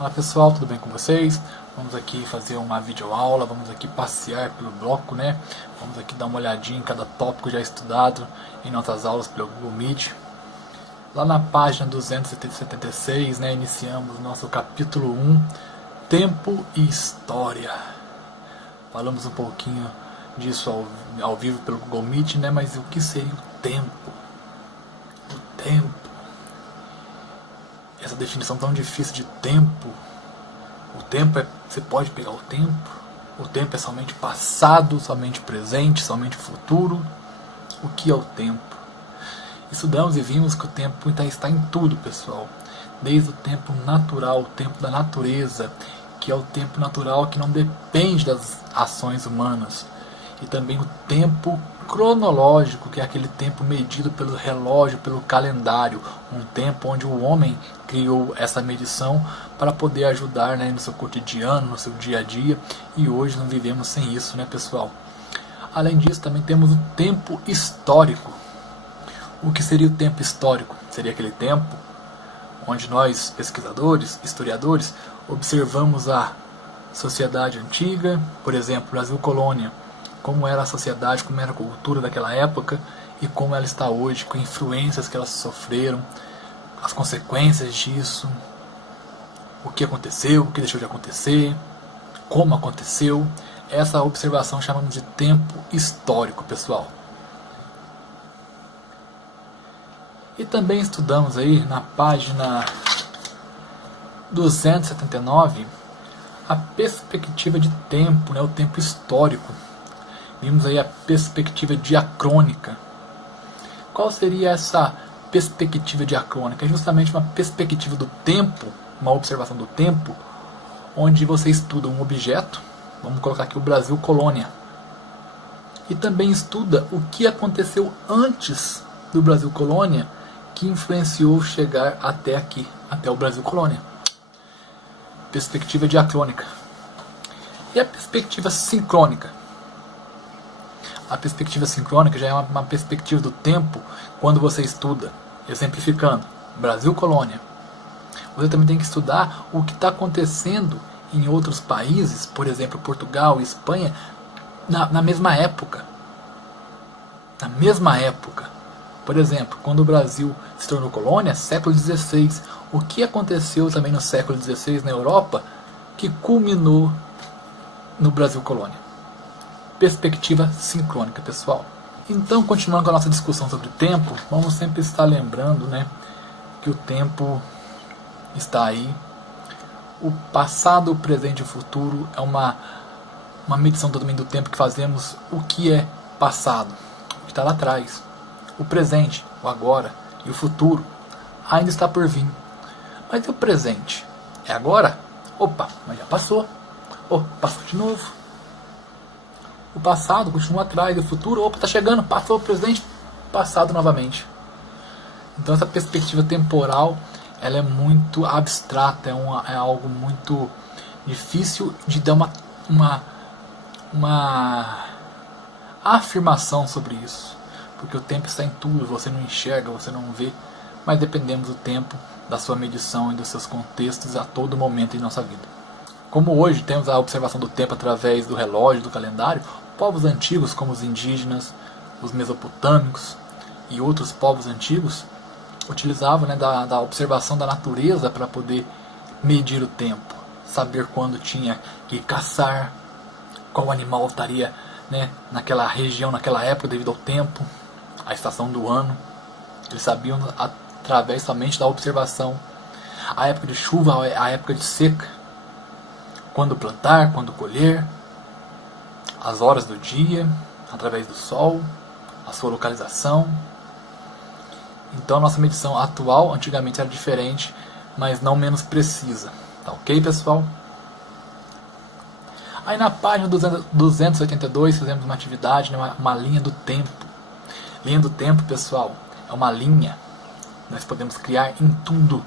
Olá pessoal, tudo bem com vocês? Vamos aqui fazer uma videoaula, vamos aqui passear pelo bloco, né? Vamos aqui dar uma olhadinha em cada tópico já estudado em nossas aulas pelo Google Meet. Lá na página 276, né, iniciamos nosso capítulo 1, Tempo e História. Falamos um pouquinho disso ao vivo pelo Google Meet, né? Mas o que seria o tempo? O tempo. Essa definição tão difícil de tempo. O tempo você pode pegar o tempo. O tempo é somente passado, somente presente, somente futuro. O que é o tempo? Estudamos e vimos que o tempo está em tudo, pessoal. Desde o tempo natural, o tempo da natureza, que é o tempo natural que não depende das ações humanas. E também o tempo cronológico, que é aquele tempo medido pelo relógio, pelo calendário. Um tempo onde o homem criou essa medição para poder ajudar, né, no seu cotidiano, no seu dia a dia. E hoje não vivemos sem isso, né, pessoal? Além disso, também temos o tempo histórico. O que seria o tempo histórico? Seria aquele tempo onde nós, pesquisadores, historiadores, observamos a sociedade antiga, por exemplo, Brasil Colônia, como era a sociedade, como era a cultura daquela época e como ela está hoje, com influências que elas sofreram, as consequências disso, o que aconteceu, o que deixou de acontecer, como aconteceu. Essa observação chamamos de tempo histórico, pessoal. E também estudamos aí na página 279 a perspectiva de tempo, né, o tempo histórico. Vimos aí a perspectiva diacrônica. Qual seria essa perspectiva diacrônica? É justamente uma perspectiva do tempo, uma observação do tempo, onde você estuda um objeto, vamos colocar aqui o Brasil Colônia, e também estuda o que aconteceu antes do Brasil Colônia, que influenciou chegar até aqui, até o Brasil Colônia. Perspectiva diacrônica. E a perspectiva sincrônica? A perspectiva sincrônica já é uma perspectiva do tempo quando você estuda, exemplificando, Brasil Colônia. Você também tem que estudar o que está acontecendo em outros países, por exemplo, Portugal e Espanha, na mesma época. Na mesma época. Por exemplo, quando o Brasil se tornou colônia, século XVI. O que aconteceu também no século XVI na Europa que culminou no Brasil colônia? Perspectiva sincrônica, pessoal. Então, continuando com a nossa discussão sobre o tempo, vamos sempre estar lembrando, né, que o tempo está aí. O passado, o presente e o futuro é uma medição também do tempo que fazemos. O que é passado? O que está lá atrás. O presente, o agora e o futuro ainda está por vir. Mas e o presente? É agora? Opa, mas já passou. Oh, passou de novo. O passado continua atrás, e o futuro, opa, está chegando, passou o presente, passado novamente. Então essa perspectiva temporal, ela é muito abstrata, é algo muito difícil de dar uma afirmação sobre isso. Porque o tempo está em tudo, você não enxerga, você não vê, mas dependemos do tempo, da sua medição e dos seus contextos a todo momento em nossa vida. Como hoje temos a observação do tempo através do relógio, do calendário, povos antigos como os indígenas, os mesopotâmicos e outros povos antigos utilizavam, né, da observação da natureza para poder medir o tempo, saber quando tinha que caçar, qual animal estaria, né, naquela região, naquela época devido ao tempo, a estação do ano. Eles sabiam através somente da observação a época de chuva, a época de seca, quando plantar, quando colher, as horas do dia, através do sol, a sua localização. Então a nossa medição atual, antigamente era diferente, mas não menos precisa. Tá ok, pessoal? Aí na página 282 fizemos uma atividade, né, uma linha do tempo. Linha do tempo, pessoal, é uma linha. Nós podemos criar em tudo.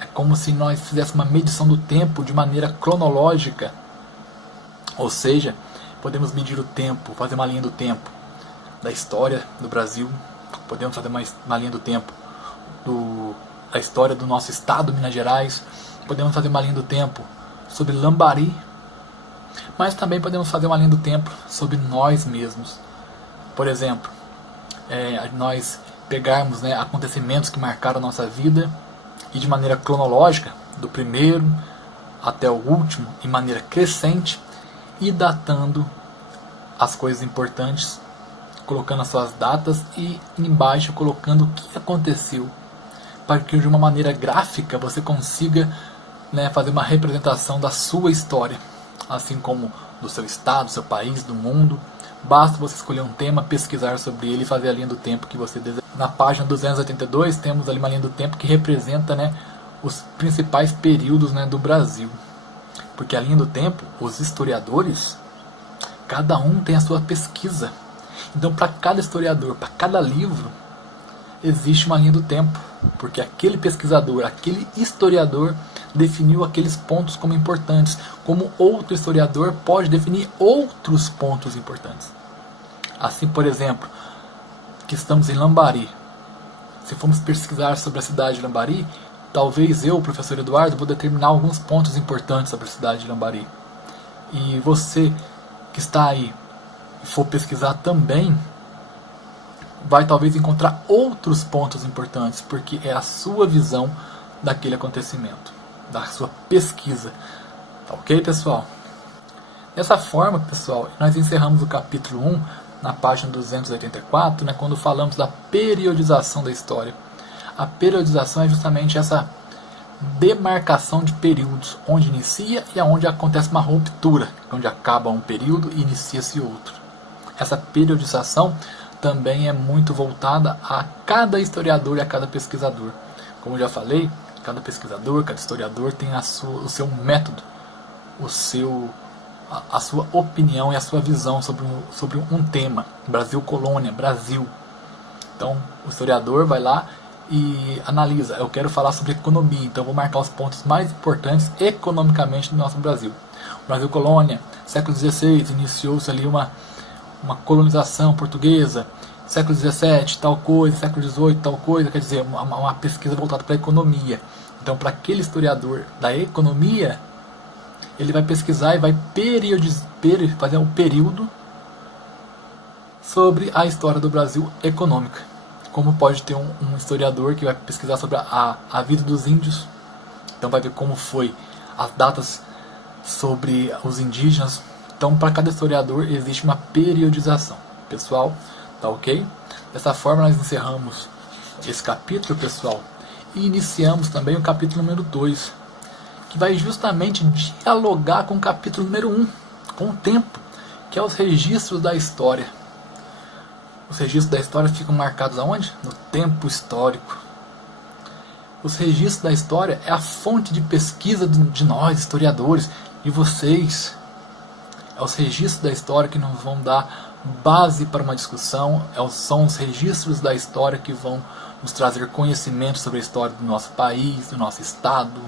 É como se nós fizéssemos uma medição do tempo de maneira cronológica. Ou seja, podemos medir o tempo, fazer uma linha do tempo da história do Brasil. Podemos fazer uma linha do tempo da história do nosso estado, Minas Gerais. podemos fazer uma linha do tempo sobre Lambari, mas também podemos fazer uma linha do tempo sobre nós mesmos. Por exemplo, nós pegarmos, né, acontecimentos que marcaram a nossa vida e de maneira cronológica, do primeiro até o último, em maneira crescente, e datando as coisas importantes, colocando as suas datas e embaixo colocando o que aconteceu, para que de uma maneira gráfica você consiga, né, fazer uma representação da sua história, assim como do seu estado, do seu país, do mundo. Basta você escolher um tema, pesquisar sobre ele e fazer a linha do tempo que você deseja. Na página 282 temos ali uma linha do tempo que representa, né, os principais períodos, né, do Brasil. Porque a linha do tempo, os historiadores, cada um tem a sua pesquisa. Então, para cada historiador, para cada livro, existe uma linha do tempo. Porque aquele pesquisador, aquele historiador definiu aqueles pontos como importantes, como outro historiador pode definir outros pontos importantes. Assim, por exemplo, que estamos em Lambari. Se formos pesquisar sobre a cidade de Lambari, talvez eu, professor Eduardo, vou determinar alguns pontos importantes sobre a cidade de Lambari. E você que está aí e for pesquisar também, vai talvez encontrar outros pontos importantes, porque é a sua visão daquele acontecimento, da sua pesquisa. Tá ok, pessoal? Dessa forma, pessoal, nós encerramos o capítulo 1 na página 284, né, quando falamos da periodização da história. A periodização é justamente essa demarcação de períodos, onde inicia e onde acontece uma ruptura, onde acaba um período e inicia-se outro. Essa periodização também é muito voltada a cada historiador e a cada pesquisador. Como eu já falei, cada pesquisador, cada historiador tem o seu método, a sua opinião e a sua visão sobre um tema. Brasil colônia, Brasil. Então, o historiador vai lá e analisa. Eu quero falar sobre economia, então vou marcar os pontos mais importantes economicamente do nosso Brasil. O Brasil colônia, século XVI, iniciou-se ali uma colonização portuguesa. Século XVII, tal coisa. Século XVIII, tal coisa. Quer dizer, uma pesquisa voltada para a economia. Então, para aquele historiador da economia, ele vai pesquisar e vai fazer um período sobre a história do Brasil econômica. Como pode ter um historiador que vai pesquisar sobre a vida dos índios. Então vai ver como foi as datas sobre os indígenas. Então, para cada historiador existe uma periodização. Pessoal, tá ok? Dessa forma nós encerramos esse capítulo, pessoal, e iniciamos também o capítulo número 2, que vai justamente dialogar com o capítulo número 1, com o tempo, que é os registros da história. Os registros da história ficam marcados aonde? No tempo histórico. Os registros da história é a fonte de pesquisa de nós, historiadores, e vocês. É os registros da história que nos vão dar base para uma discussão, são os registros da história que vão nos trazer conhecimento sobre a história do nosso país, do nosso estado,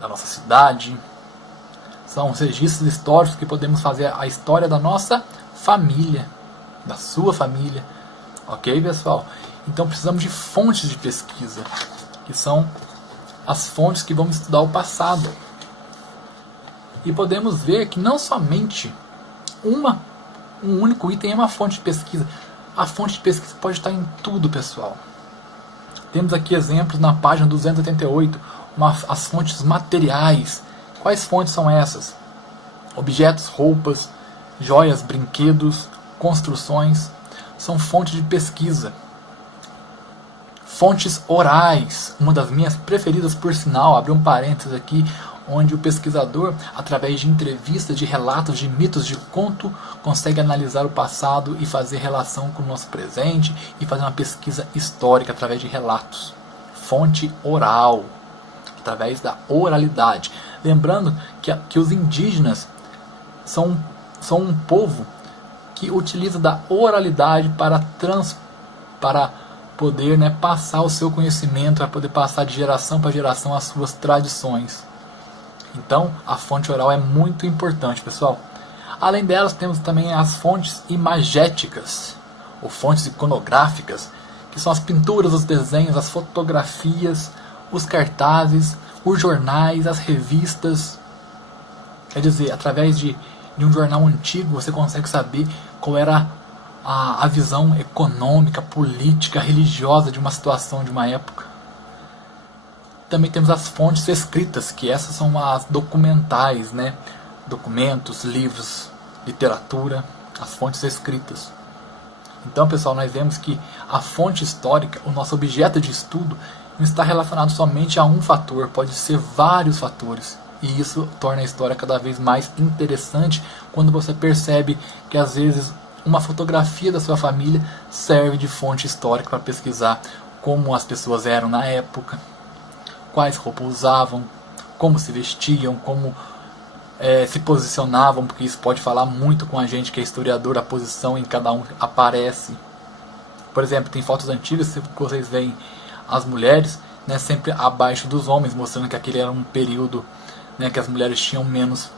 da nossa cidade. São os registros históricos que podemos fazer a história da nossa família, da sua família. Ok, pessoal? Então precisamos de fontes de pesquisa, que são as fontes que vão estudar o passado. E podemos ver que não somente um único item é uma fonte de pesquisa. A fonte de pesquisa pode estar em tudo, pessoal. Temos aqui exemplos na página 288, as fontes materiais. Quais fontes são essas? Objetos, roupas, joias, brinquedos, construções. São fontes de pesquisa. Fontes orais, uma das minhas preferidas, por sinal, abri um parênteses aqui, onde o pesquisador, através de entrevistas, de relatos, de mitos, de conto, consegue analisar o passado e fazer relação com o nosso presente e fazer uma pesquisa histórica através de relatos. Fonte oral, através da oralidade. Lembrando que os indígenas são um povo que utiliza da oralidade para poder, né, passar o seu conhecimento, para poder passar de geração para geração as suas tradições. Então, a fonte oral é muito importante, pessoal. Além delas, temos também as fontes imagéticas, ou fontes iconográficas, que são as pinturas, os desenhos, as fotografias, os cartazes, os jornais, as revistas. Quer dizer, através de um jornal antigo você consegue saber qual era a visão econômica, política, religiosa de uma situação, de uma época. Também temos as fontes escritas, que essas são as documentais, né? Documentos, livros, literatura, as fontes escritas. Então, pessoal, nós vemos que a fonte histórica, o nosso objeto de estudo, não está relacionado somente a um fator, pode ser vários fatores. E isso torna a história cada vez mais interessante quando você percebe que às vezes uma fotografia da sua família serve de fonte histórica para pesquisar como as pessoas eram na época, quais roupas usavam, como se vestiam, como se posicionavam, porque isso pode falar muito com a gente que é historiador, a posição em cada um aparece. Por exemplo, tem fotos antigas que vocês veem as mulheres, né, sempre abaixo dos homens, mostrando que aquele era um período, né, que as mulheres tinham menos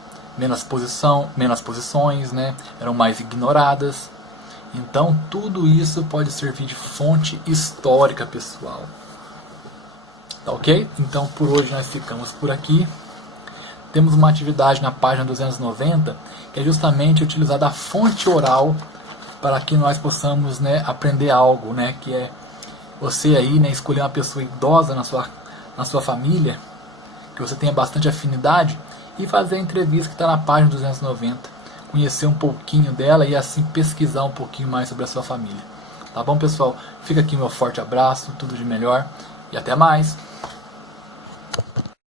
posições, né, eram mais ignoradas. Então tudo isso pode servir de fonte histórica, pessoal. Tá ok? Então por hoje nós ficamos por aqui. Temos uma atividade na página 290 que é justamente utilizar da fonte oral para que nós possamos, né, aprender algo, né, que é você aí, né, escolher uma pessoa idosa na sua família, que você tenha bastante afinidade, e fazer a entrevista que está na página 290, conhecer um pouquinho dela e assim pesquisar um pouquinho mais sobre a sua família. Tá bom, pessoal? Fica aqui meu forte abraço, tudo de melhor e até mais!